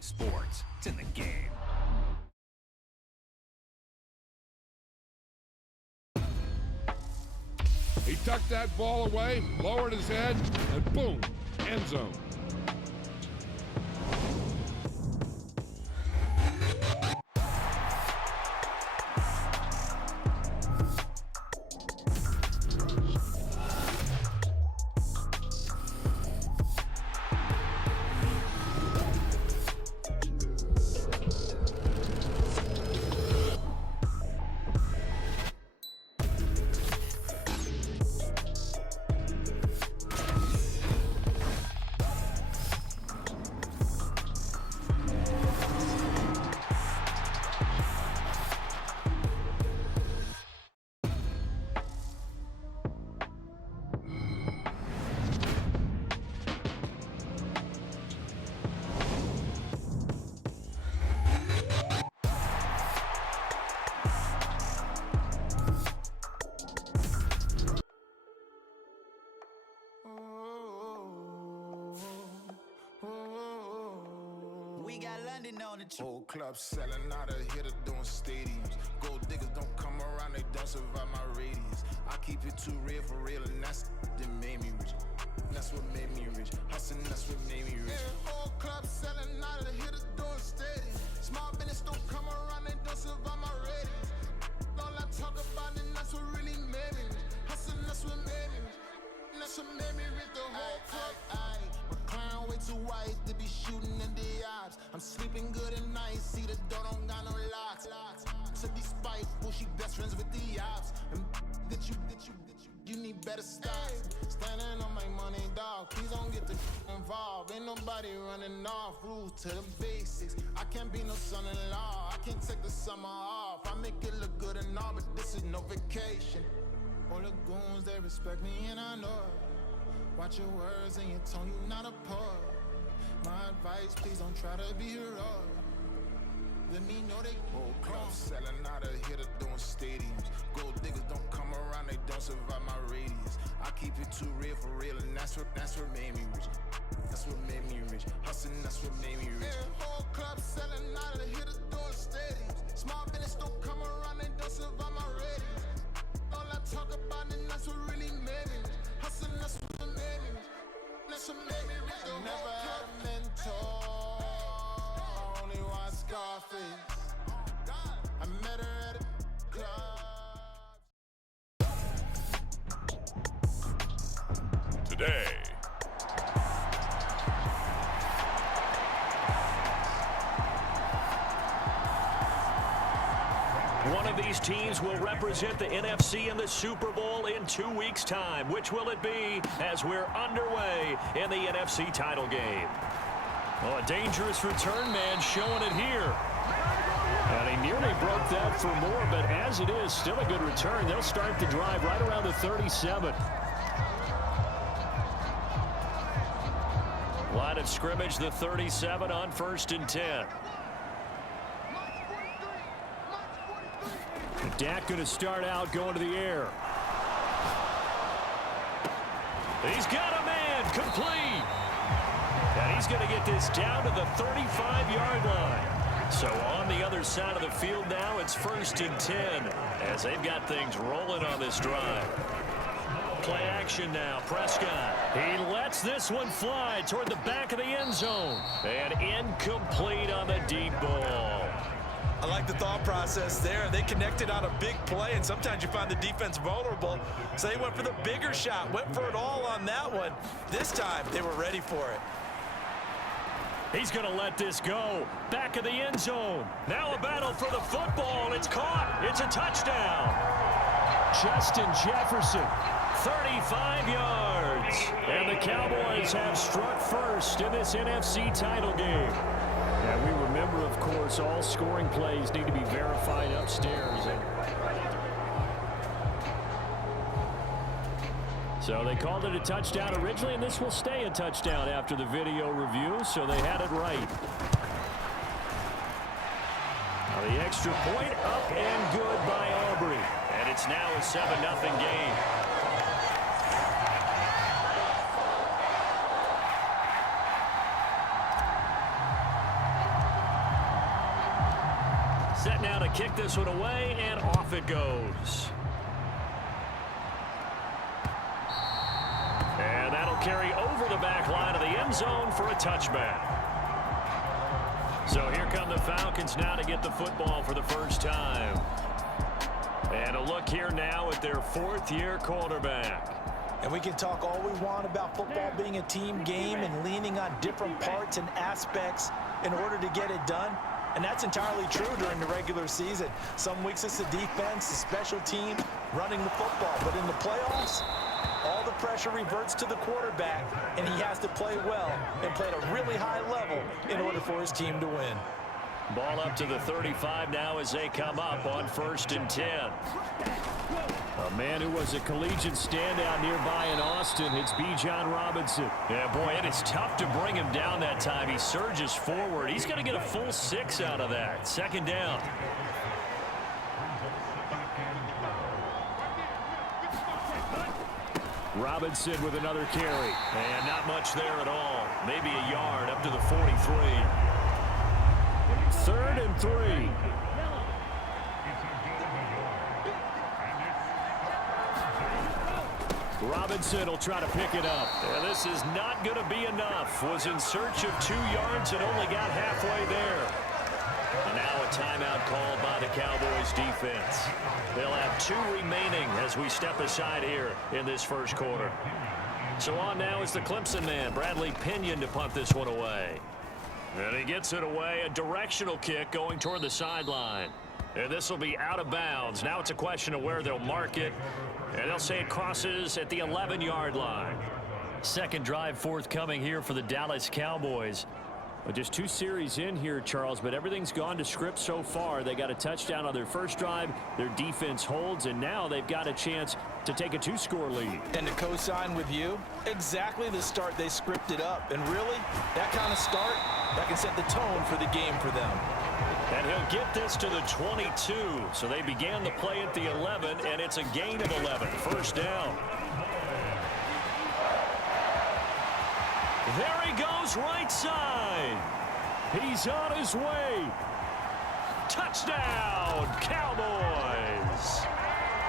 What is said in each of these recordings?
Sports, it's in the game. He tucked that ball away, lowered his head, and boom, end zone. Whole club selling out of hitter doing stadiums. Gold diggers don't come around, they don't survive my radius. I keep it too real for real, and that's that made me rich. That's what made me rich. Hustling, that's what made me rich. Yeah, whole club selling out of hitter doing stadiums. Small business don't come around, they don't survive my radius. All I talk about, and that's what really made me rich. Hustling, that's what made me rich. That's what made me rich. The whole club. My crown way too white to be shooting in the odds. I'm sleeping good at night, see the door don't got no locks. To be spiteful, she best friends with the ops. And you need better stocks. Standing on my money, dog. Please don't get the involved. Ain't nobody running off. Rules to the basics. I can't be no son-in-law. I can't take the summer off. I make it look good and all, but this is no vacation. All the goons, they respect me and I know it. Watch your words and your tone, you not a poet. My advice, please don't try to be heroic. Let me know they whole club selling out of hitter doing stadiums. Gold diggers don't come around, they don't survive my radius. I keep it too real for real, and that's what made me rich. That's what made me rich. Hustling, that's what made me rich. Yeah, whole club selling out of hitter doing stadiums. Small business don't come around, they don't survive my radius. All I talk about, and that's what really made me rich. Hustling, that's what made me rich. That's what made me rich. Never had a mentor, only watch Scarface. I met her at a club. Today. One of these teams will represent the NFC in the Super Bowl in 2 weeks' time. Which will it be as we're underway in the NFC title game? Oh, a dangerous return man showing it here. And he nearly broke that for more, but as it is, still a good return. They'll start the drive right around the 37. Line of scrimmage, the 37 on 1st and 10. Dak going to start out going to the air. He's got a man complete. And he's going to get this down to the 35-yard line. So on the other side of the field now, it's 1st and 10 as they've got things rolling on this drive. Play action now. Prescott. He lets this one fly toward the back of the end zone. And incomplete on the deep ball. I like the thought process there. They connected on a big play, and sometimes you find the defense vulnerable. So they went for the bigger shot, went for it all on that one. This time, they were ready for it. He's going to let this go. Back of the end zone. Now a battle for the football. It's caught. It's a touchdown. Justin Jefferson, 35 yards. And the Cowboys have struck first in this NFC title game. Yeah, we remember, of course, all scoring plays need to be verified upstairs. So they called it a touchdown originally, and this will stay a touchdown after the video review, so they had it right. Now the extra point up and good by Aubrey. And it's now a 7-0 game. now to kick this one away, and off it goes. And that'll carry over the back line of the end zone for a touchback. So here come the Falcons now to get the football for the first time. And a look here now at their fourth-year quarterback. And we can talk all we want about football being a team game and leaning on different parts and aspects in order to get it done. And that's entirely true during the regular season. Some weeks it's the defense, the special team, running the football. But in the playoffs, all the pressure reverts to the quarterback, and he has to play well and play at a really high level in order for his team to win. Ball up to the 35 now as they come up on 1st and 10. A man who was a collegiate standout nearby in Austin, it's Bijan Robinson. Yeah, boy, it is tough to bring him down that time. He surges forward. He's going to get a full 6 out of that. 2nd down. Robinson with another carry. And not much there at all. Maybe a yard up to the 43. 3rd and 3. Robinson will try to pick it up. And this is not going to be enough. Was in search of 2 yards and only got halfway there. And now a timeout called by the Cowboys defense. They'll have 2 remaining as we step aside here in this first quarter. So on now is the Clemson man, Bradley Pinion, to punt this one away. And he gets it away, a directional kick going toward the sideline. And this will be out of bounds. Now it's a question of where they'll mark it. And they'll say it crosses at the 11-yard line. Second drive forthcoming here for the Dallas Cowboys. Just 2 series in here, Charles, but everything's gone to script so far. They got a touchdown on their first drive. Their defense holds, and now they've got a chance to take a 2-score lead. And to co-sign with you, exactly the start they scripted up. And really, that kind of start, that can set the tone for the game for them. And he'll get this to the 22. So they began the play at the 11, and it's a gain of 11. First down. There he goes, right side. He's on his way. Touchdown, Cowboys.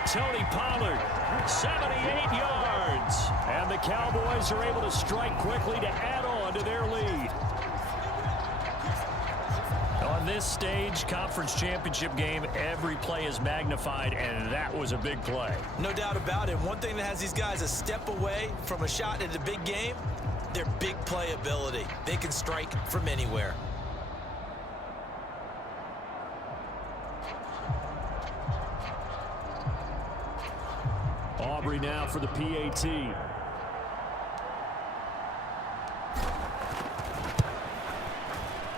Tony Pollard, 78 yards. And the Cowboys are able to strike quickly to add on to their lead. On this stage, conference championship game, every play is magnified, and that was a big play. No doubt about it. One thing that has these guys a step away from a shot at a big game, their big play ability. They can strike from anywhere. Aubrey now for the PAT.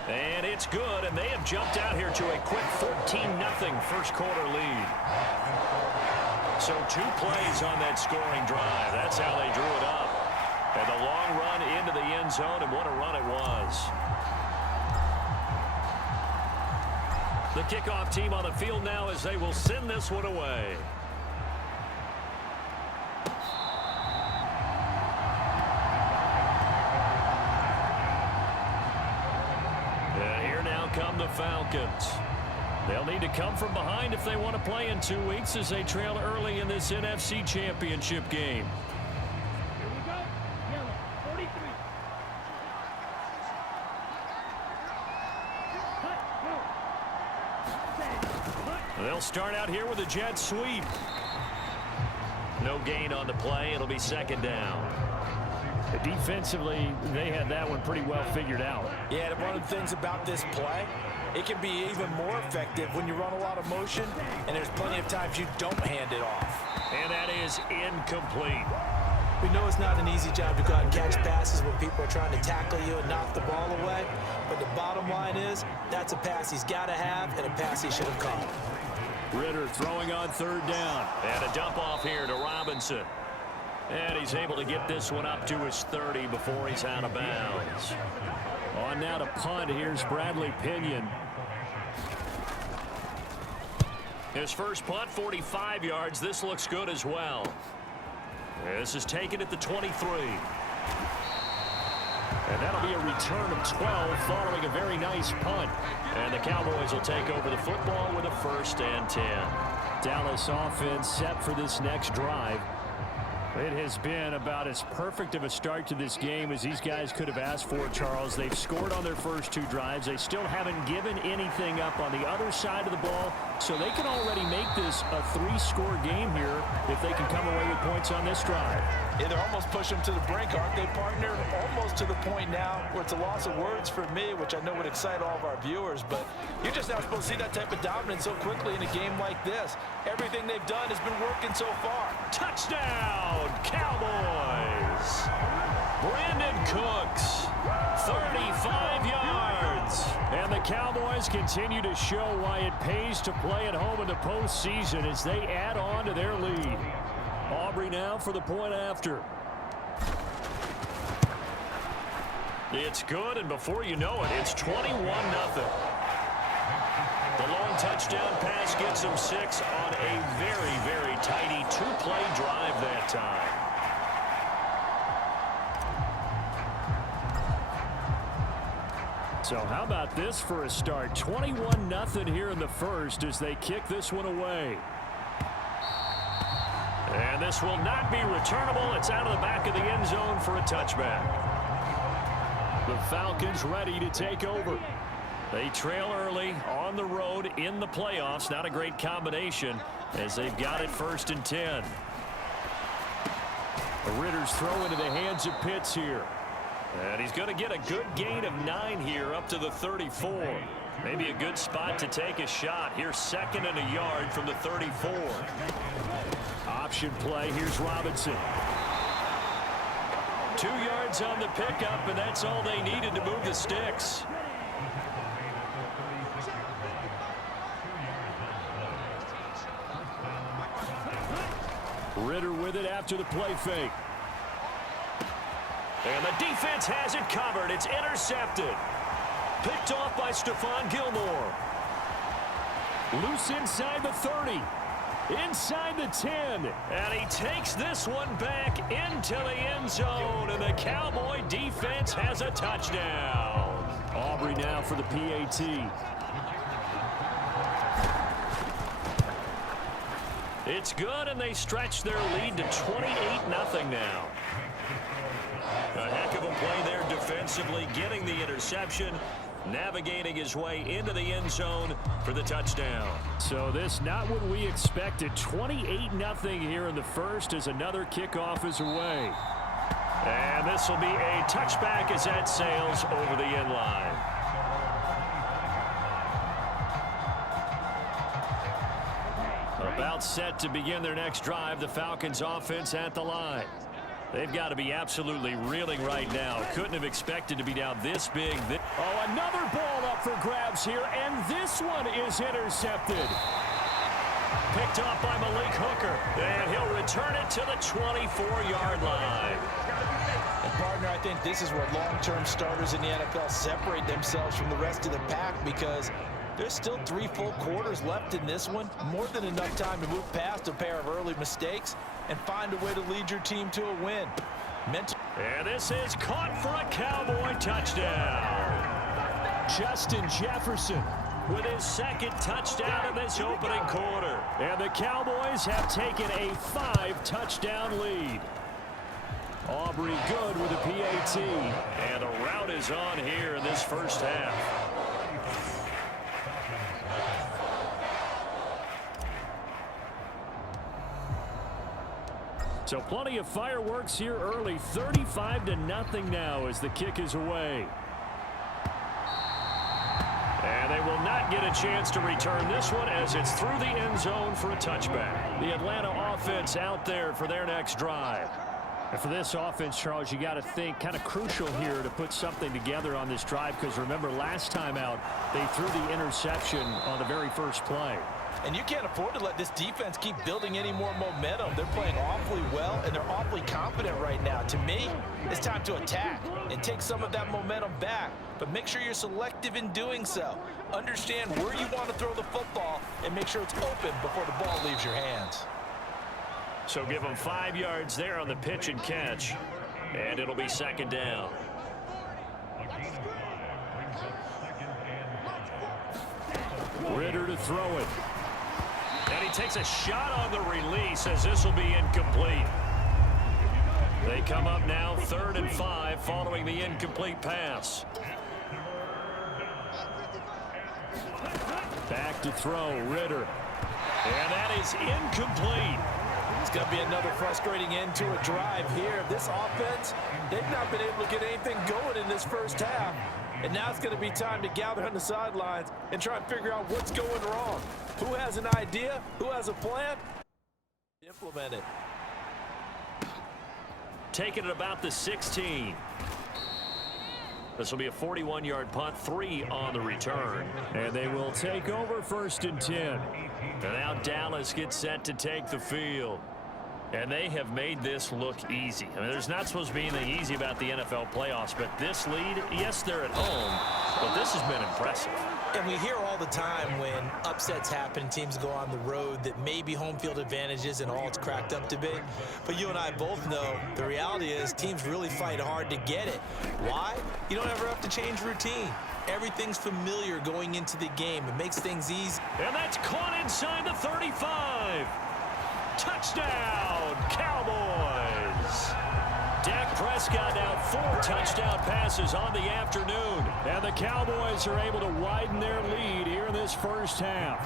And it's good, and they have jumped out here to a quick 14-0 first quarter lead. So 2 plays on that scoring drive. That's how they drew it up. And the long run into the end zone, and what a run it was. The kickoff team on the field now as they will send this one away. And here now come the Falcons. They'll need to come from behind if they want to play in 2 weeks as they trail early in this NFC Championship game. They'll start out here with a jet sweep. No gain on the play. It'll be 2nd down. Defensively, they had that one pretty well figured out. Yeah, and one of the things about this play, it can be even more effective when you run a lot of motion, and there's plenty of times you don't hand it off. And that is incomplete. We know it's not an easy job to go out and catch passes when people are trying to tackle you and knock the ball away, but the bottom line is that's a pass he's got to have and a pass he should have caught. Ritter throwing on 3rd down. And a dump off here to Robinson. And he's able to get this one up to his 30 before he's out of bounds. On now to punt. Here's Bradley Pinion. His first punt, 45 yards. This looks good as well. This is taken at the 23. And that'll be a return of 12 following a very nice punt. And the Cowboys will take over the football with a 1st and 10. Dallas offense set for this next drive. It has been about as perfect of a start to this game as these guys could have asked for, Charles. They've scored on their first 2 drives. They still haven't given anything up on the other side of the ball, so they can already make this a 3-score game here if they can come away with points on this drive. Yeah, they're almost pushing them to the brink, aren't they, partner? Almost to the point now where it's a loss of words for me, which I know would excite all of our viewers, but you're just not supposed to see that type of dominance so quickly in a game like this. Everything they've done has been working so far. Touchdown, Cowboys! Brandon Cooks, 35 yards. And the Cowboys continue to show why it pays to play at home in the postseason as they add on to their lead. Aubrey now for the point after. It's good, and before you know it, it's 21-0. The long touchdown pass gets them 6 on a very, very tidy 2-play drive that time. So how about this for a start? 21-0 here in the first as they kick this one away. And this will not be returnable. It's out of the back of the end zone for a touchback. The Falcons ready to take over. They trail early on the road in the playoffs. Not a great combination as they've got it 1st and 10. The Ritter's throw into the hands of Pitts here. And he's going to get a good gain of 9 here up to the 34. Maybe a good spot to take a shot. Here's 2nd and a yard from the 34. Option play. Here's Robinson. 2 yards on the pickup, and that's all they needed to move the sticks. Ritter with it after the play fake. And the defense has it covered. It's intercepted. Picked off by Stephon Gilmore. Loose inside the 30. Inside the 10. And he takes this one back into the end zone. And the Cowboy defense has a touchdown. Aubrey now for the PAT. It's good, and they stretch their lead to 28-0 now. A heck of a play there defensively, getting the interception, navigating his way into the end zone for the touchdown. So this not what we expected. 28-0 here in the first as another kickoff is away. And this will be a touchback as that sails over the end line. About set to begin their next drive. The Falcons offense at the line. They've got to be absolutely reeling right now. Couldn't have expected to be down this big. Oh, another ball up for grabs here, and this one is intercepted. Picked off by Malik Hooker, and he'll return it to the 24-yard line. And partner, I think this is where long-term starters in the NFL separate themselves from the rest of the pack, because there's still 3 full quarters left in this one. More than enough time to move past a pair of early mistakes and find a way to lead your team to a win. And this is caught for a Cowboy touchdown. Justin Jefferson with his 2nd touchdown in this opening quarter. And the Cowboys have taken a 5-touchdown lead. Aubrey good with a PAT. And the route is on here in this first half. So plenty of fireworks here early. 35-0 now as the kick is away. And they will not get a chance to return this one as it's through the end zone for a touchback. The Atlanta offense out there for their next drive. And for this offense, Charles, you got to think kind of crucial here to put something together on this drive, because remember last time out they threw the interception on the very first play. And you can't afford to let this defense keep building any more momentum. They're playing awfully well, and they're awfully confident right now. To me, it's time to attack and take some of that momentum back. But make sure you're selective in doing so. Understand where you want to throw the football and make sure it's open before the ball leaves your hands. So give them 5 yards there on the pitch and catch. And it'll be 2nd down. Ritter to throw it. And he takes a shot on the release as this will be incomplete. They come up now 3rd and 5 following the incomplete pass. Back to throw, Ritter. And that is incomplete. It's going to be another frustrating end to a drive here. This offense, they've not been able to get anything going in this first half. And now it's going to be time to gather on the sidelines and try and figure out what's going wrong. Who has an idea? Who has a plan? Implement it. Taking it about the 16. This will be a 41-yard punt, 3 on the return. And they will take over 1st and 10. And now Dallas gets set to take the field. And they have made this look easy. I mean, there's not supposed to be anything easy about the NFL playoffs, but this lead, yes, they're at home, but this has been impressive. And we hear all the time when upsets happen, teams go on the road, that maybe home field advantage isn't all it's cracked up to be. But you and I both know the reality is teams really fight hard to get it. Why? You don't ever have to change routine. Everything's familiar going into the game. It makes things easy. And that's caught inside the 35. Touchdown, Cowboys. Dak Prescott now 4 touchdown passes on the afternoon. And the Cowboys are able to widen their lead here in this first half.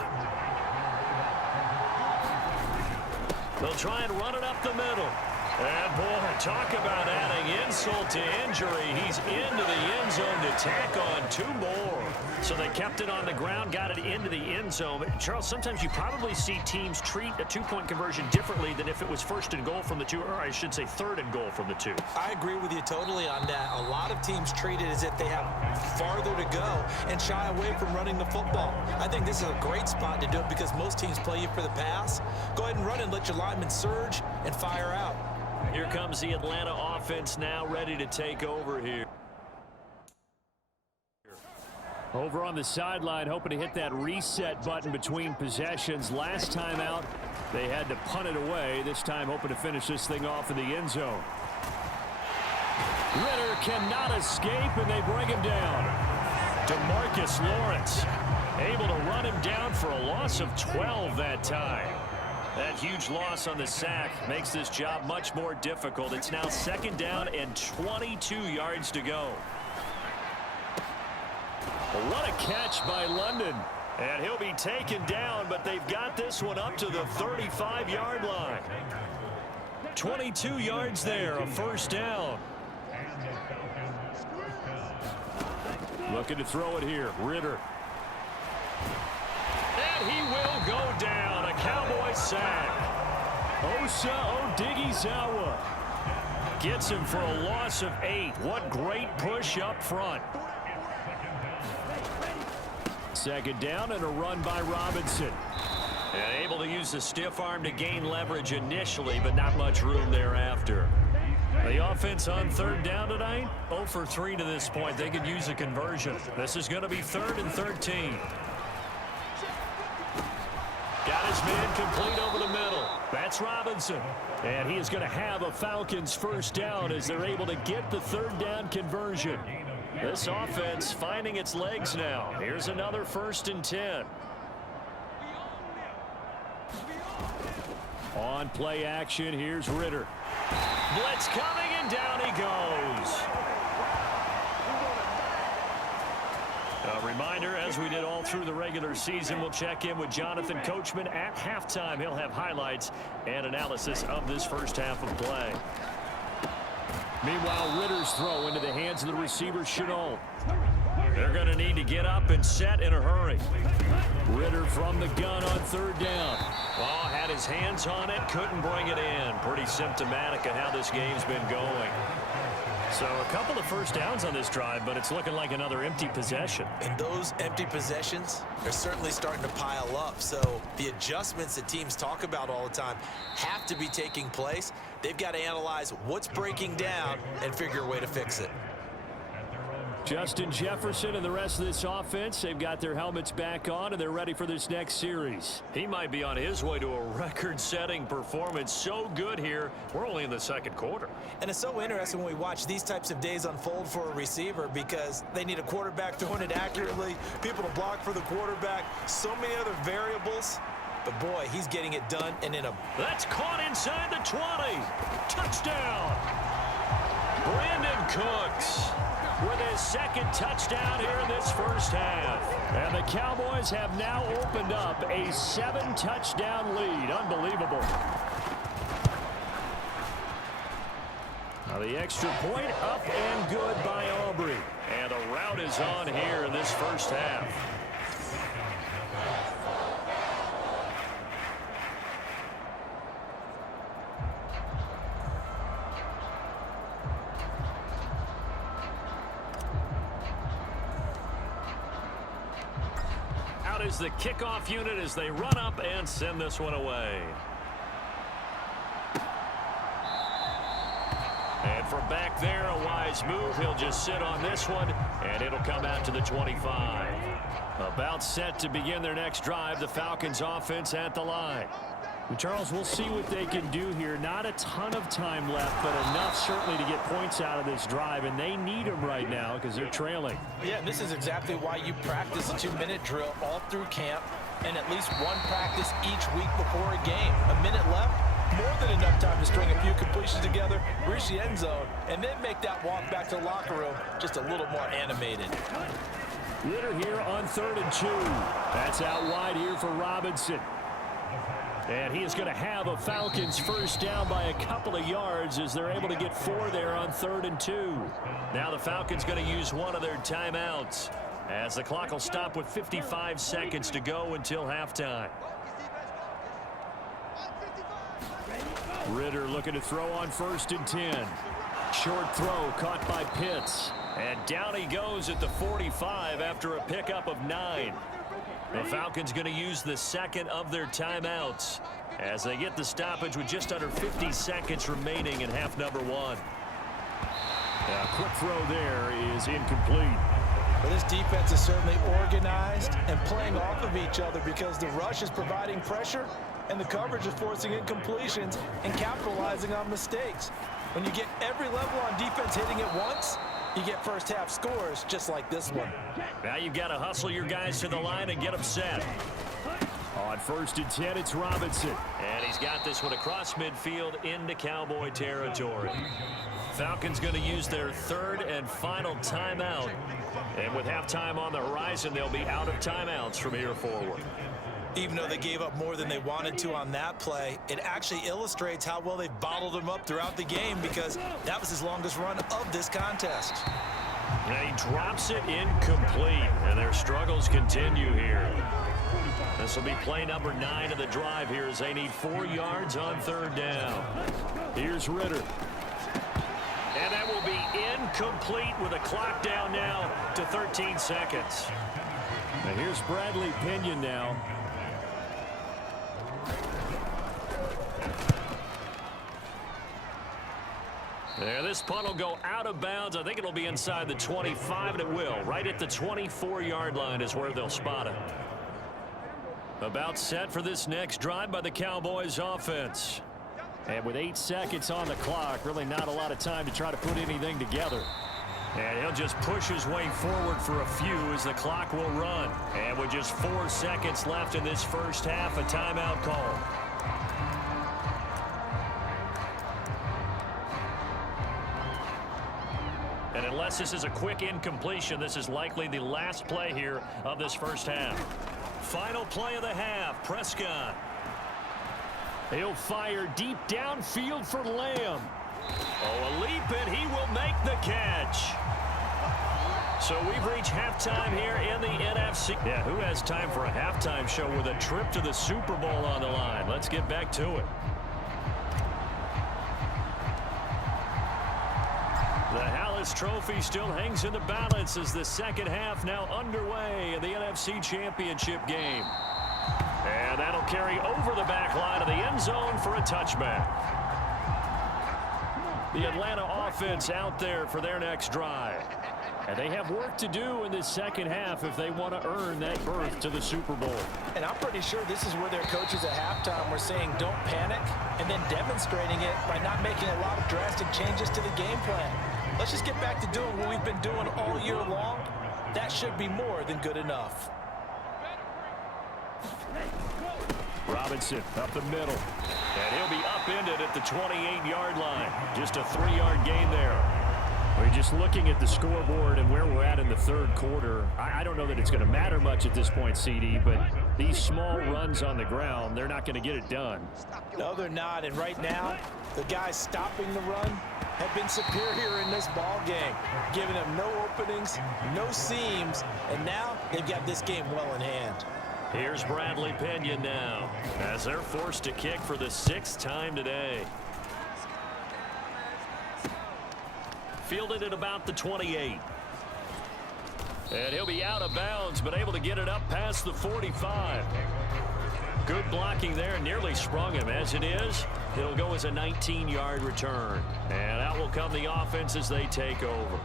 They'll try and run it up the middle. And, boy, talk about adding insult to injury. He's into the end zone to tack on 2 more. So they kept it on the ground, got it into the end zone. But Charles, sometimes you probably see teams treat a 2-point conversion differently than if it was 1st and goal from the 2, or I should say 3rd and goal from the 2. I agree with you totally on that. A lot of teams treat it as if they have farther to go and shy away from running the football. I think this is a great spot to do it because most teams play you for the pass. Go ahead and run and let your linemen surge and fire out. Here comes the Atlanta offense now ready to take over here. Over on the sideline, hoping to hit that reset button between possessions. Last time out, they had to punt it away. This time, hoping to finish this thing off in the end zone. Ritter cannot escape, and they bring him down. DeMarcus Lawrence able to run him down for a loss of 12 that time. That huge loss on the sack makes this job much more difficult. It's now 2nd down and 22 yards to go. What a catch by London. And he'll be taken down, but they've got this one up to the 35-yard line. 22 yards there, a 1st down. Looking to throw it here, Ritter. And he will go down, a Cowboy sack. Osa Odighizuwa gets him for a loss of 8. What great push up front. 2nd down and a run by Robinson. And able to use the stiff arm to gain leverage initially, but not much room thereafter. The offense on 3rd down tonight, 0 for 3 to this point. They could use a conversion. This is going to be 3rd and 13. Got his man complete over the middle. That's Robinson. And he is going to have a Falcons 1st down as they're able to get the 3rd down conversion. This offense finding its legs now. Here's another 1st and 10. On play action, here's Ritter. Blitz coming, and down he goes. A reminder, as we did all through the regular season, we'll check in with Jonathan Coachman at halftime. He'll have highlights and analysis of this first half of play. Meanwhile, Ritter's throw into the hands of the receiver, Shenault. They're going to need to get up and set in a hurry. Ritter from the gun on 3rd down. Oh, had his hands on it, couldn't bring it in. Pretty symptomatic of how this game's been going. So a couple of 1st downs on this drive, but it's looking like another empty possession. And those empty possessions are certainly starting to pile up. So the adjustments that teams talk about all the time have to be taking place. They've got to analyze what's breaking down and figure a way to fix it. Justin Jefferson and the rest of this offense, they've got their helmets back on and they're ready for this next series. He might be on his way to a record-setting performance. So good here. We're only in the second quarter. And it's so interesting when we watch these types of days unfold for a receiver because they need a quarterback throwing it accurately, people to block for the quarterback, so many other variables. But, boy, he's getting it done and in a... That's caught inside the 20. Touchdown. Brandon Cooks with his second touchdown here in this first half. And the Cowboys have now opened up a 7-touchdown lead. Unbelievable. Now the extra point up and good by Aubrey. And the route is on here in this first half. Is the kickoff unit as they run up and send this one away. And from back there, a wise move. He'll just sit on this one, and it'll come out to the 25. About set to begin their next drive, the Falcons offense at the line. And Charles, we'll see what they can do here. Not a ton of time left, but enough certainly to get points out of this drive, and they need them right now because they're trailing. Yeah, this is exactly why you practice a 2-minute drill all through camp and at least one practice each week before a game. A minute left, more than enough time to string a few completions together, reach the end zone, and then make that walk back to the locker room just a little more animated. Ritter here on 3rd and 2. That's out wide here for Robinson. And he is going to have a Falcons first down by a couple of yards as they're able to get 4 there on 3rd and 2. Now the Falcons going to use one of their timeouts as the clock will stop with 55 seconds to go until halftime. Ritter looking to throw on 1st and 10. Short throw caught by Pitts. And down he goes at the 45 after a pickup of 9. The Falcons going to use the second of their timeouts as they get the stoppage with just under 50 seconds remaining in half number 1. A quick throw there is incomplete. Well, this defense is certainly organized and playing off of each other because the rush is providing pressure and the coverage is forcing incompletions and capitalizing on mistakes. When you get every level on defense hitting it once, you get first half scores just like this one. Now you've got to hustle your guys to the line and get them set. On 1st and 10, it's Robinson. And he's got this one across midfield into Cowboy territory. Falcons going to use their 3rd and final timeout. And with halftime on the horizon, they'll be out of timeouts from here forward. Even though they gave up more than they wanted to on that play, it actually illustrates how well they've bottled them up throughout the game because that was his longest run of this contest. And he drops it incomplete, and their struggles continue here. This will be play number 9 of the drive here as they need 4 yards on 3rd down. Here's Ritter. And that will be incomplete with a clock down now to 13 seconds. Now here's Bradley Pinion now. There, this punt will go out of bounds. I think it'll be inside the 25, and it will. Right at the 24-yard line is where they'll spot it. About set for this next drive by the Cowboys offense. And with 8 seconds on the clock, really not a lot of time to try to put anything together. And he'll just push his way forward for a few as the clock will run. And with just 4 seconds left in this first half, a timeout call. And unless this is a quick incompletion, this is likely the last play here of this first half. Final play of the half, Prescott. He'll fire deep downfield for Lamb. Oh, a leap, and he will make the catch. So we've reached halftime here in the NFC. Yeah, who has time for a halftime show with a trip to the Super Bowl on the line? Let's get back to it. The Hallis Trophy still hangs in the balance as the second half now underway in the NFC Championship game. And that'll carry over the back line of the end zone for a touchback. The Atlanta offense out there for their next drive. And they have work to do in this second half if they want to earn that berth to the Super Bowl. And I'm pretty sure this is where their coaches at halftime were saying don't panic, and then demonstrating it by not making a lot of drastic changes to the game plan. Let's just get back to doing what we've been doing all year long. That should be more than good enough. Robinson up the middle. And he'll be upended at the 28-yard line. Just a 3-yard gain there. We're just looking at the scoreboard and where we're at in the third quarter. I don't know that it's going to matter much at this point, CD, but these small runs on the ground, they're not going to get it done. No, they're not. And right now, the guys stopping the run have been superior in this ball game, giving them no openings, no seams, and now they've got this game well in hand. Here's Bradley Pinion now as they're forced to kick for the 6th time today. Fielded at about the 28. And he'll be out of bounds, but able to get it up past the 45. Good blocking there, nearly sprung him. As it is, it'll go as a 19-yard return. And out will come the offense as they take over.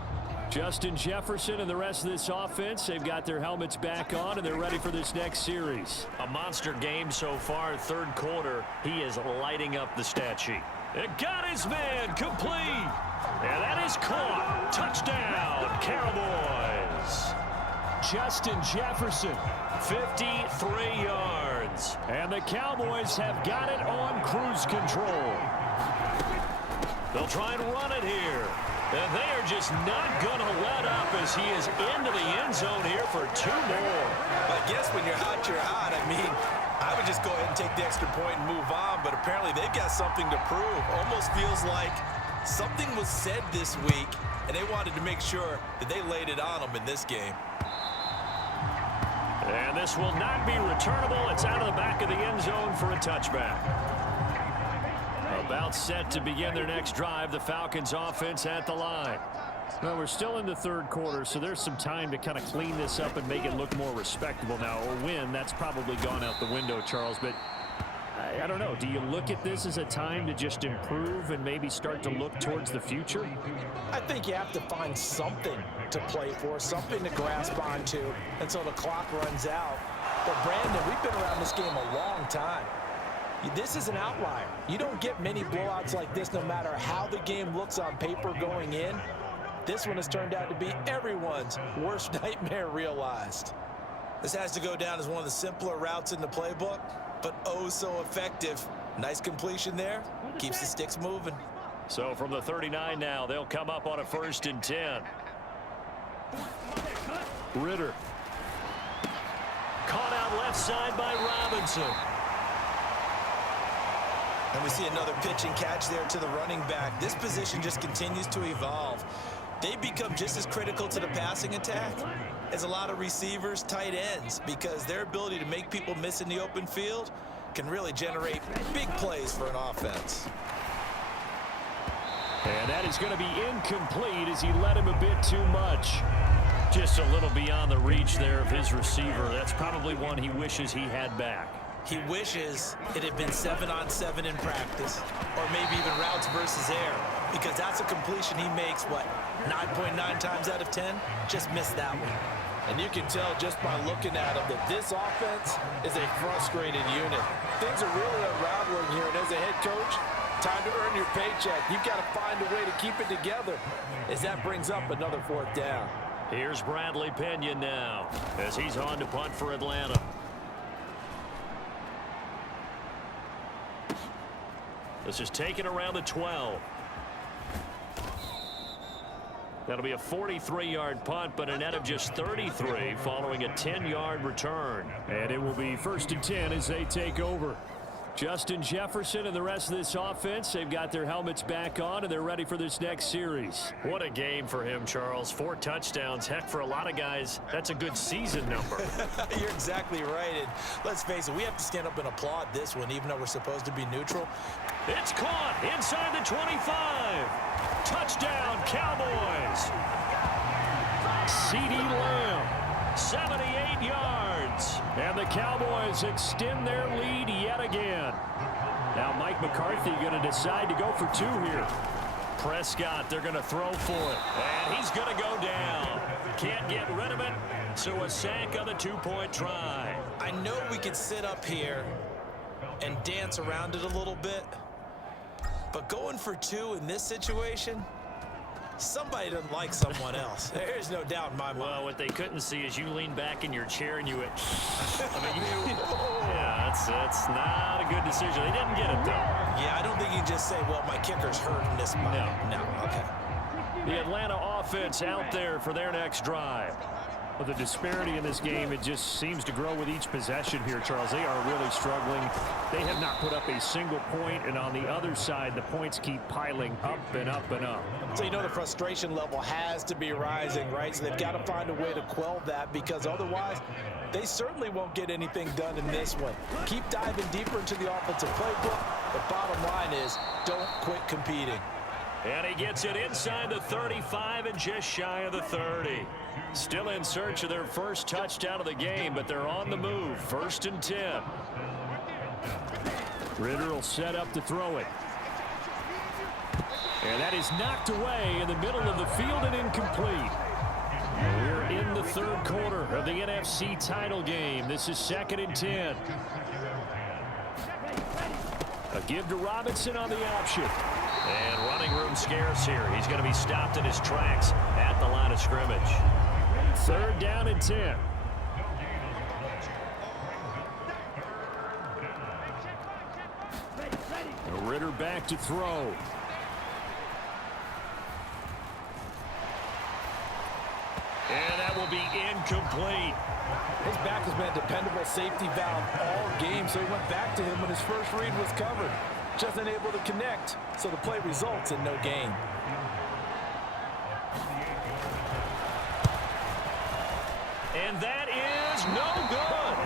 Justin Jefferson and the rest of this offense, they've got their helmets back on, and they're ready for this next series. A monster game so far, third quarter. He is lighting up the stat sheet. It got his man complete. And that is caught. Touchdown, Cowboys. Justin Jefferson, 53 yards. And the Cowboys have got it on cruise control. They'll try and run it here. And they are just not going to let up as he is into the end zone here for 2 more. I guess when you're hot, you're hot. I mean, I would just go ahead and take the extra point and move on, but apparently they've got something to prove. Almost feels like something was said this week, and they wanted to make sure that they laid it on them in this game. And this will not be returnable. It's out of the back of the end zone for a touchback. About set to begin their next drive, the Falcons offense at the line. Well, we're still in the third quarter, so there's some time to kind of clean this up and make it look more respectable now. A win, that's probably gone out the window, Charles, but I don't know. Do you look at this as a time to just improve and maybe start to look towards the future? I think you have to find something to play for, something to grasp onto until the clock runs out. But, Brandon, we've been around this game a long time. This is an outlier. You don't get many blowouts like this no matter how the game looks on paper going in. This one has turned out to be everyone's worst nightmare realized. This has to go down as one of the simpler routes in the playbook, but oh so effective. Nice completion there. Keeps the sticks moving. So from the 39 now, they'll come up on a 1st and 10. Ritter. Caught out left side by Robinson. And we see another pitch and catch there to the running back. This position just continues to evolve. They become just as critical to the passing attack as a lot of receivers, tight ends, because their ability to make people miss in the open field can really generate big plays for an offense. And that is going to be incomplete as he led him a bit too much. Just a little beyond the reach there of his receiver. That's probably one he wishes he had back. He wishes it had been 7-on-7 in practice, or maybe even routes versus air, because that's a completion he makes, what, 9.9 times out of 10? Just missed that one. And you can tell just by looking at him that this offense is a frustrated unit. Things are really unraveling here, and as a head coach, time to earn your paycheck. You've got to find a way to keep it together as that brings up another 4th down. Here's Bradley Pinion now as he's on to punt for Atlanta. This is taken around the 12. That'll be a 43-yard punt, but a net of just 33 following a 10-yard return. And it will be 1st and 10 as they take over. Justin Jefferson and the rest of this offense, they've got their helmets back on, and they're ready for this next series. What a game for him, Charles. 4 touchdowns. Heck, for a lot of guys, that's a good season number. You're exactly right. And let's face it, we have to stand up and applaud this one, even though we're supposed to be neutral. It's caught inside the 25. Touchdown, Cowboys. CeeDee Lamb, 78 yards. And the Cowboys extend their lead yet again. Now Mike McCarthy going to decide to go for 2 here. Prescott, they're going to throw for it. And he's going to go down. Can't get rid of it, so a sack on the two-point try. I know we could sit up here and dance around it a little bit, but going for two in this situation, somebody doesn't like someone else. There's no doubt in my mind. Well, what they couldn't see is you lean back in your chair and you went, yeah, that's not a good decision. They didn't get it, though. Yeah, I don't think you can just say, well, my kicker's hurt in this spot. No, okay. The Atlanta offense out there for their next drive. Well, the disparity in this game, it just seems to grow with each possession here, Charles. They are really struggling. They have not put up a single point, and on the other side, the points keep piling up and up and up. So you know the frustration level has to be rising, right? So they've got to find a way to quell that, because otherwise they certainly won't get anything done in this one. Keep diving deeper into the offensive playbook. The bottom line is don't quit competing. And he gets it inside the 35 and just shy of the 30. Still in search of their first touchdown of the game, but they're on the move. 1st and 10. Ritter will set up to throw it. And that is knocked away in the middle of the field and incomplete. We're in the third quarter of the NFC title game. This is 2nd and 10. A give to Robinson on the option. And running room scarce here. He's going to be stopped in his tracks at the line of scrimmage. 3rd down and 10. Ritter back to throw. And that will be incomplete. His back has been a dependable safety valve all game, so he went back to him when his first read was covered. Just unable to connect, so the play results in no gain. And that is no good.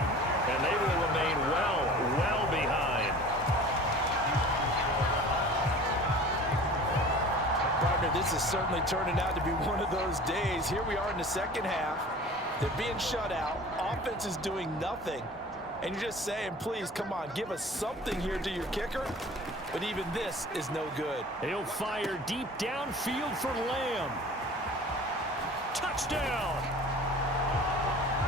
And they will remain well behind. Partner, this is certainly turning out to be one of those days. Here we are in the second half. They're being shut out. Offense is doing nothing. And you're just saying, please, come on, give us something here to your kicker. But even this is no good. He'll fire deep downfield for Lamb. Touchdown.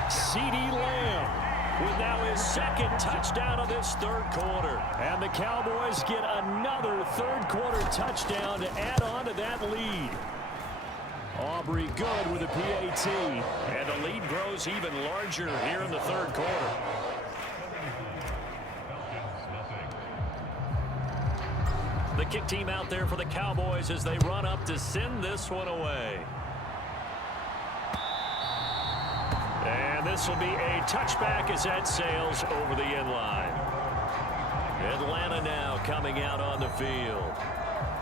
C.D. Lamb with now his 2nd touchdown of this third quarter. And the Cowboys get another third quarter touchdown to add on to that lead. Aubrey good with a PAT. And the lead grows even larger here in the third quarter. The kick team out there for the Cowboys as they run up to send this one away. And this will be a touchback as that sails over the end line. Atlanta now coming out on the field.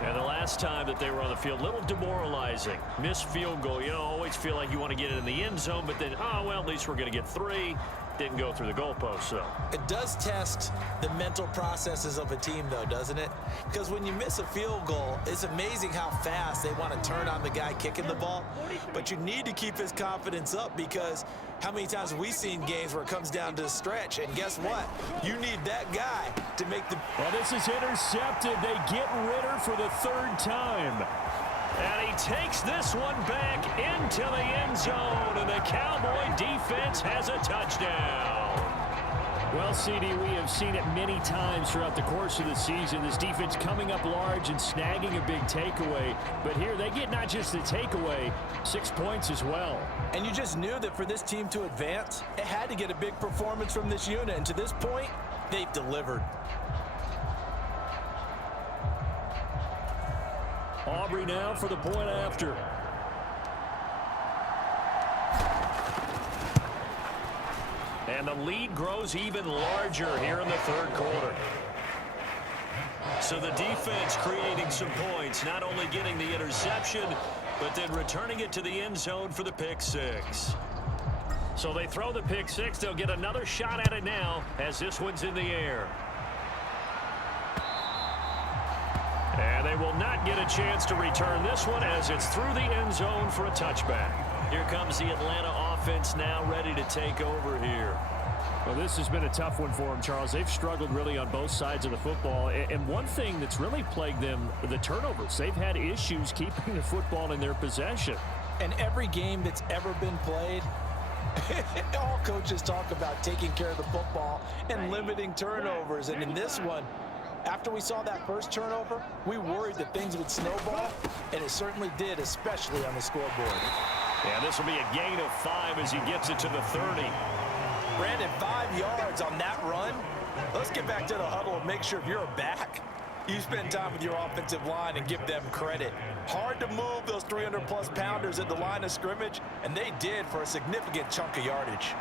And the last time that they were on the field, a little demoralizing. Missed field goal. You know, always feel like you want to get it in the end zone, but then, oh, well, at least we're going to get 3. Didn't go through the goalpost, so. It does test the mental processes of a team, though, doesn't it? Because when you miss a field goal, it's amazing how fast they want to turn on the guy kicking the ball. But you need to keep his confidence up, because how many times have we seen games where it comes down to the stretch? And guess what? You need that guy to make the... Well, this is intercepted. They get Ritter for the 3rd time. And he takes this one back into the end zone, and the Cowboy defense has a touchdown. Well, CD, we have seen it many times throughout the course of the season. This defense coming up large and snagging a big takeaway. But here they get not just the takeaway, 6 points as well. And you just knew that for this team to advance, it had to get a big performance from this unit. And to this point, they've delivered. Aubrey now for the point after. And the lead grows even larger here in the third quarter. So the defense creating some points, not only getting the interception, but then returning it to the end zone for the pick 6. So they throw the pick 6. They'll get another shot at it now as this one's in the air. And they will not get a chance to return this one as it's through the end zone for a touchback. Here comes the Atlanta offense now ready to take over here. Well, this has been a tough one for them, Charles. They've struggled really on both sides of the football. And one thing that's really plagued them, the turnovers. They've had issues keeping the football in their possession. And every game that's ever been played, all coaches talk about taking care of the football and limiting turnovers. And in this one, after we saw that first turnover, we worried that things would snowball, and it certainly did, especially on the scoreboard. Yeah, this will be a gain of 5 as he gets it to the 30. Brandon, 5 yards on that run. Let's get back to the huddle and make sure if you're a back, you spend time with your offensive line and give them credit. Hard to move those 300-plus pounders at the line of scrimmage, and they did for a significant chunk of yardage.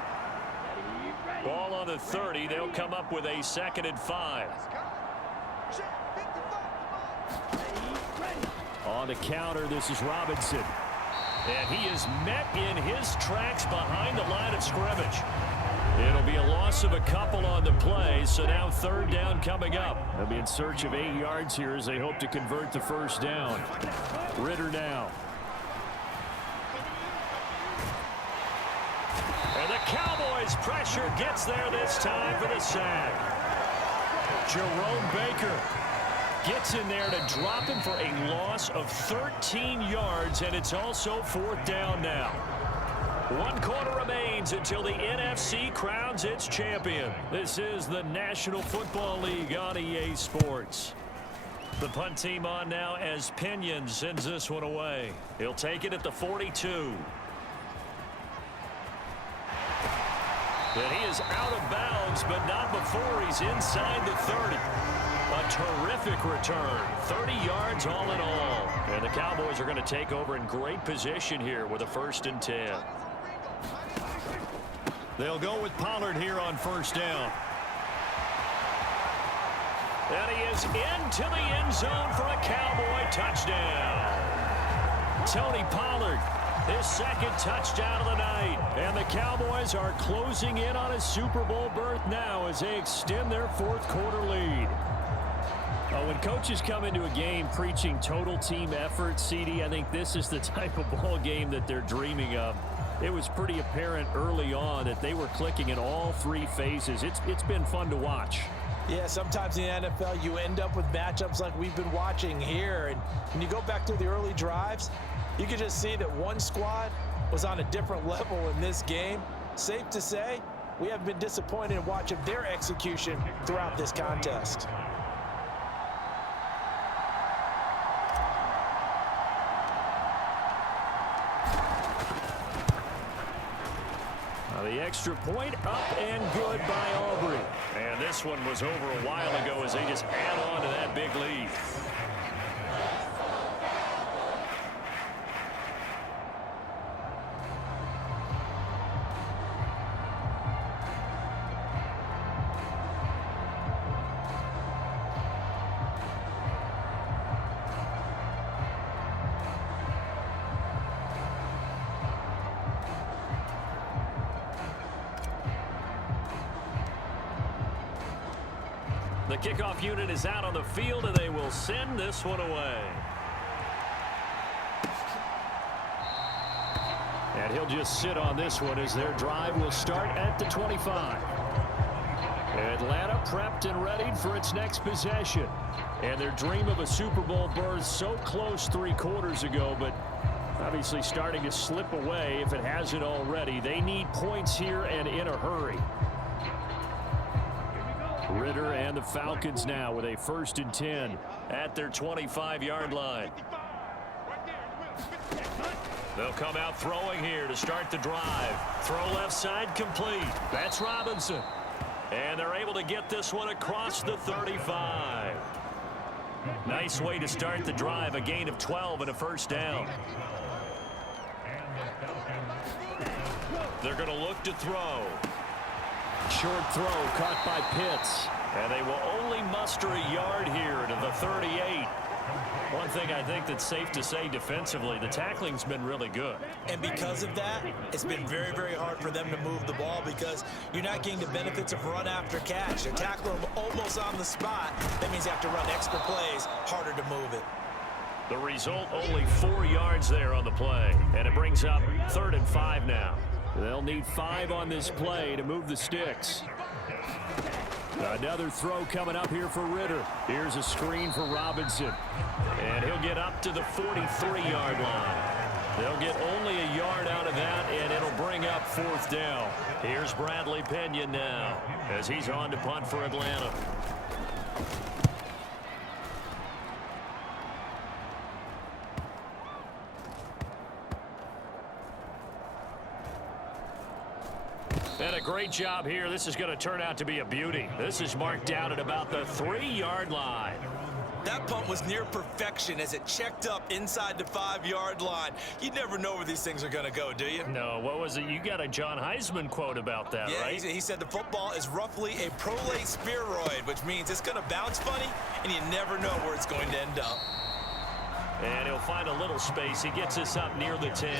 Ball on the 30. They'll come up with a 2nd and 5. On the counter, this is Robinson. And he is met in his tracks behind the line of scrimmage. It'll be a loss of a couple on the play, so now 3rd down coming up. They'll be in search of 8 yards here as they hope to convert the 1st down. Ritter now. And the Cowboys pressure gets there this time for the sack. Jerome Baker gets in there to drop him for a loss of 13 yards, and it's also 4th down now. 1 quarter remains until the NFC crowns its champion. This is the National Football League on EA Sports. The punt team on now as Pinion sends this one away. He'll take it at the 42. And he is out of bounds, but not before he's inside the 30. A terrific return. 30 yards all in all. And the Cowboys are going to take over in great position here with a 1st and 10. They'll go with Pollard here on 1st down. And he is into the end zone for a Cowboy touchdown. Tony Pollard, his 2nd touchdown of the night. And the Cowboys are closing in on a Super Bowl berth now as they extend their 4th quarter lead. When coaches come into a game preaching total team effort, CD, I think this is the type of ball game that they're dreaming of. It was pretty apparent early on that they were clicking in all 3 phases. It's been fun to watch. Yeah, sometimes in the NFL you end up with matchups like we've been watching here. And when you go back through the early drives, you can just see that one squad was on a different level in this game. Safe to say, we have been disappointed in watching their execution throughout this contest. The extra point up and good by Aubrey. And this one was over a while ago as they just add on to that big lead. The kickoff unit is out on the field, and they will send this one away. And he'll just sit on this one as their drive will start at the 25. Atlanta prepped and readied for its next possession. And their dream of a Super Bowl berth so close 3 quarters ago, but obviously starting to slip away if it hasn't already. They need points here and in a hurry. Ritter and the Falcons now with a 1st and 10 at their 25-yard line. They'll come out throwing here to start the drive. Throw left side complete. That's Robinson. And they're able to get this one across the 35. Nice way to start the drive. A gain of 12 and a 1st down. They're going to look to throw. Short throw caught by Pitts. And they will only muster a yard here to the 38. One thing I think that's safe to say defensively, the tackling's been really good. And because of that, it's been very, very hard for them to move the ball because you're not getting the benefits of run after catch. They're tackling them almost on the spot. That means you have to run extra plays, harder to move it. The result, only 4 yards there on the play. And it brings up 3rd and 5 now. They'll need 5 on this play to move the sticks. Another throw coming up here for Ritter. Here's a screen for Robinson. And he'll get up to the 43-yard line. They'll get only a yard out of that, and it'll bring up 4th down. Here's Bradley Pinion now as he's on to punt for Atlanta. And a great job here. This is going to turn out to be a beauty. This is marked down at about the 3-yard line. That punt was near perfection as it checked up inside the 5-yard line. You never know where these things are going to go, do you? No, what was it? You got a John Heisman quote about that, right? Yeah, he said the football is roughly a prolate spheroid, which means it's going to bounce funny, and you never know where it's going to end up. And he'll find a little space. He gets us up near the 10.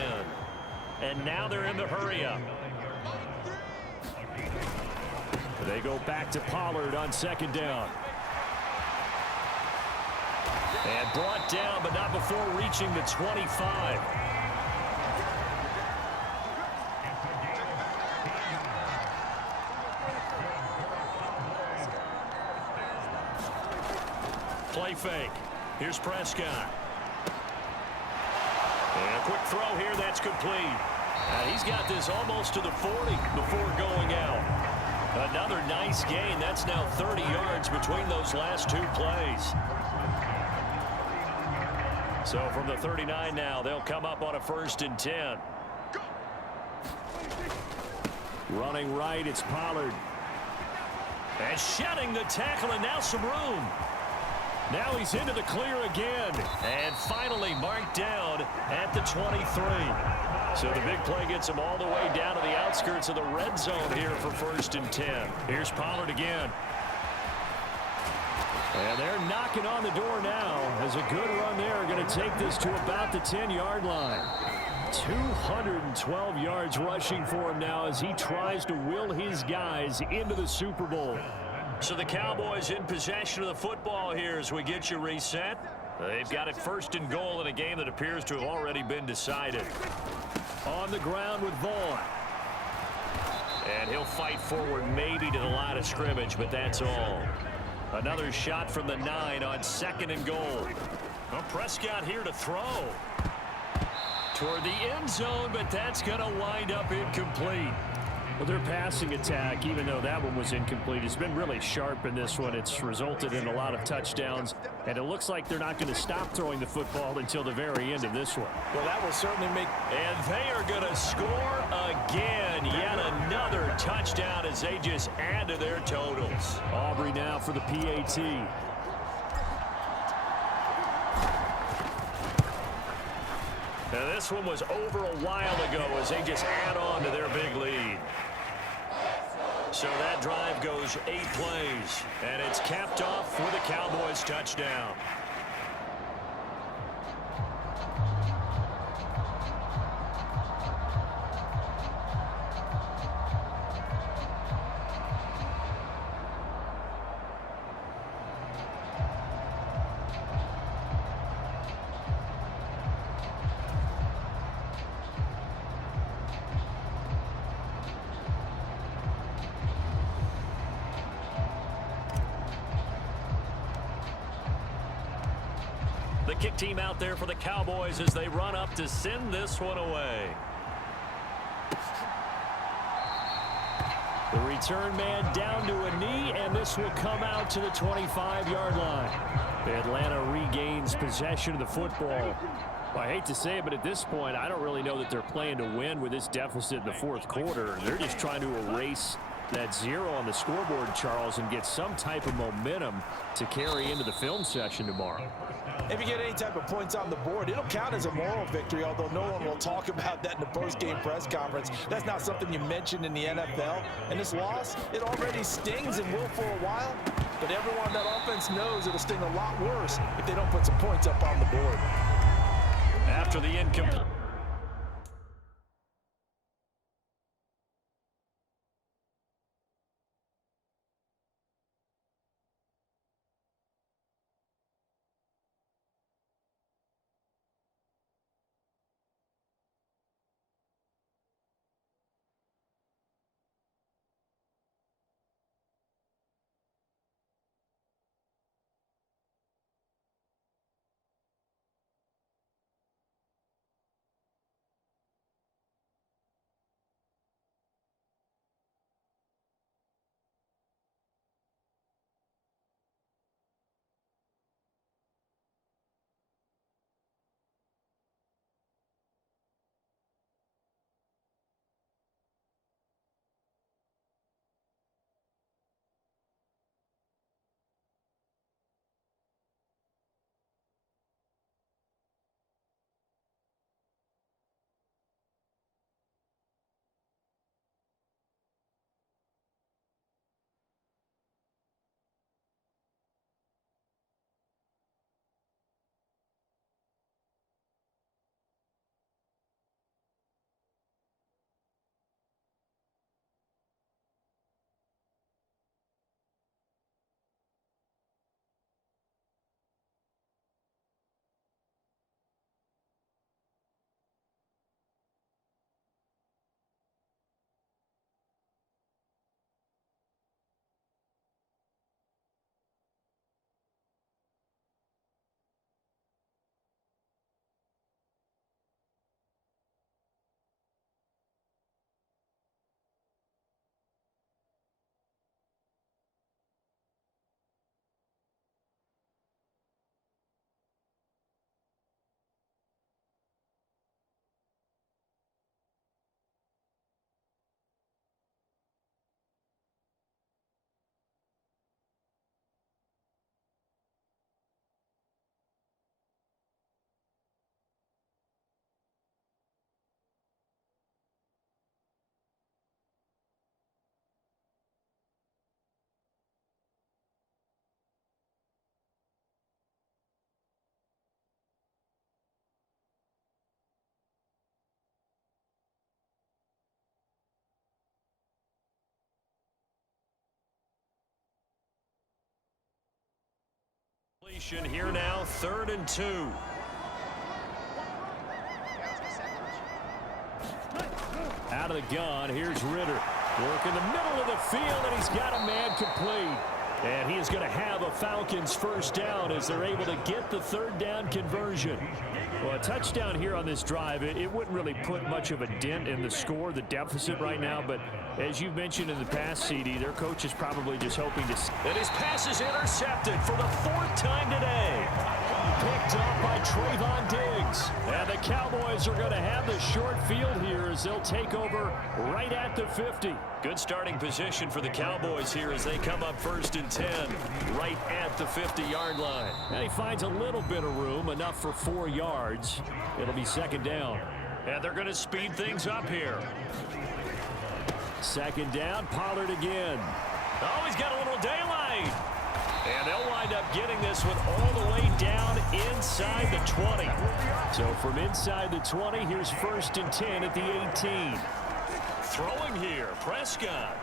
And now they're in the hurry-up. They go back to Pollard on 2nd down. And brought down, but not before reaching the 25. Play fake. Here's Prescott. And a quick throw here, that's complete. He's got this almost to the 40 before going out. Another nice gain. That's now 30 yards between those last 2 plays. So from the 39 now, they'll come up on a 1st and 10. Running right, it's Pollard. And shedding the tackle, and now some room. Now he's into the clear again. And finally marked down at the 23. So the big play gets him all the way down to the outskirts of the red zone here for 1st and 10. Here's Pollard again. And they're knocking on the door now as a good run there. Going to take this to about the 10-yard line. 212 yards rushing for him now as he tries to will his guys into the Super Bowl. So the Cowboys in possession of the football here as we get you reset. They've got it 1st and goal in a game that appears to have already been decided. On the ground with Vaughn. And he'll fight forward maybe to the line of scrimmage, but that's all. Another shot from the 9 on 2nd and goal. Well, Prescott here to throw. Toward the end zone, but that's going to wind up incomplete. Well, their passing attack, even though that one was incomplete, has been really sharp in this one. It's resulted in a lot of touchdowns, and it looks like they're not going to stop throwing the football until the very end of this one. Well, that will certainly make... And they are going to score again. Yet another touchdown as they just add to their totals. Aubrey now for the PAT. Now this one was over a while ago as they just add on to their big lead. So that drive goes 8 plays, and it's capped off with a Cowboys touchdown. The kick team out there for the Cowboys as they run up to send this one away. The return man down to a knee, and this will come out to the 25-yard line. Atlanta regains possession of the football. Well, I hate to say it, but at this point, I don't really know that they're playing to win with this deficit in the 4th quarter. They're just trying to erase that 0 on the scoreboard, Charles, and get some type of momentum to carry into the film session tomorrow. If you get any type of points on the board, it'll count as a moral victory, although no one will talk about that in the post-game press conference. That's not something you mentioned in the NFL. And this loss, it already stings and will for a while. But everyone on that offense knows it'll sting a lot worse if they don't put some points up on the board. After the incomplete. Completion here now, 3rd and 2. Out of the gun, here's Ritter. Work in the middle of the field, and he's got a man complete. And he is going to have a Falcons first down as they're able to get the 3rd down conversion. Well, a touchdown here on this drive, it wouldn't really put much of a dent in the score, the deficit right now. But as you've mentioned in the past, CD, their coach is probably just hoping to... And his pass is intercepted for the 4th time today. Picked off by Trayvon Diggs. And the Cowboys are going to have the short field here as they'll take over right at the 50. Good starting position for the Cowboys here as they come up 1st and 10 right at the 50-yard line. And he finds a little bit of room, enough for 4 yards. It'll be 2nd down. And they're going to speed things up here. 2nd down, Pollard again. Oh, he's got a little daylight. And they'll wind up getting this one all the way down inside the 20. So from inside the 20, here's 1st and 10 at the 18. Throwing here, Prescott.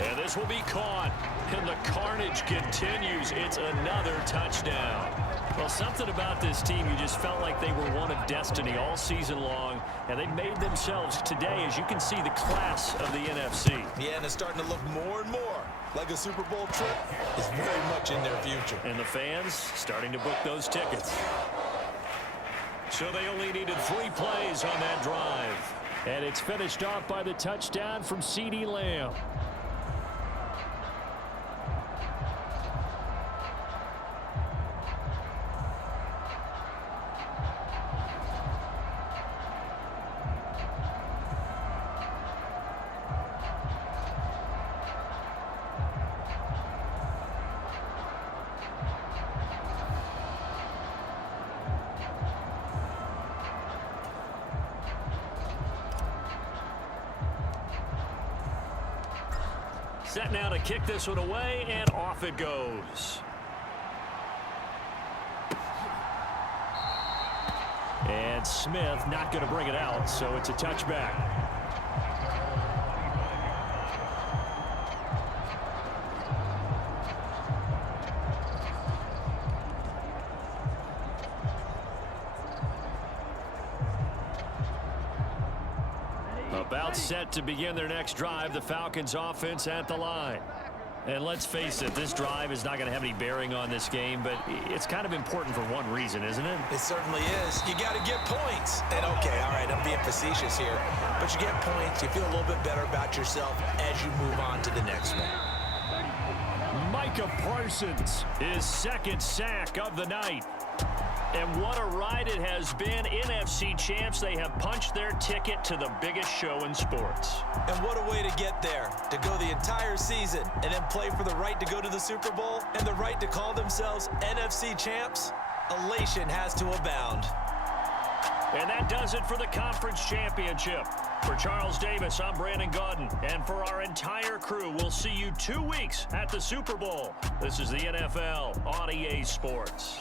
And this will be caught. And the carnage continues. It's another touchdown. Well, something about this team, you just felt like they were one of destiny all season long, and they made themselves today, as you can see, the class of the NFC. Yeah, and it's starting to look more and more like a Super Bowl trip is very much in their future. And the fans starting to book those tickets. So they only needed 3 plays on that drive. And it's finished off by the touchdown from CeeDee Lamb. Set now to kick this one away, and off it goes. And Smith not going to bring it out, so it's a touchback. About set to begin their next drive, the Falcons offense at the line. And let's face it, this drive is not going to have any bearing on this game, but it's kind of important for one reason, isn't it? It certainly is. You got to get points. And okay, all right, I'm being facetious here, but you get points, you feel a little bit better about yourself as you move on to the next one. Micah Parsons, his 2nd sack of the night. And what a ride it has been. NFC champs, they have punched their ticket to the biggest show in sports. And what a way to get there, to go the entire season and then play for the right to go to the Super Bowl and the right to call themselves NFC champs. Elation has to abound. And that does it for the conference championship. For Charles Davis, I'm Brandon Gaudin. And for our entire crew, we'll see you 2 weeks at the Super Bowl. This is the NFL on EA Sports.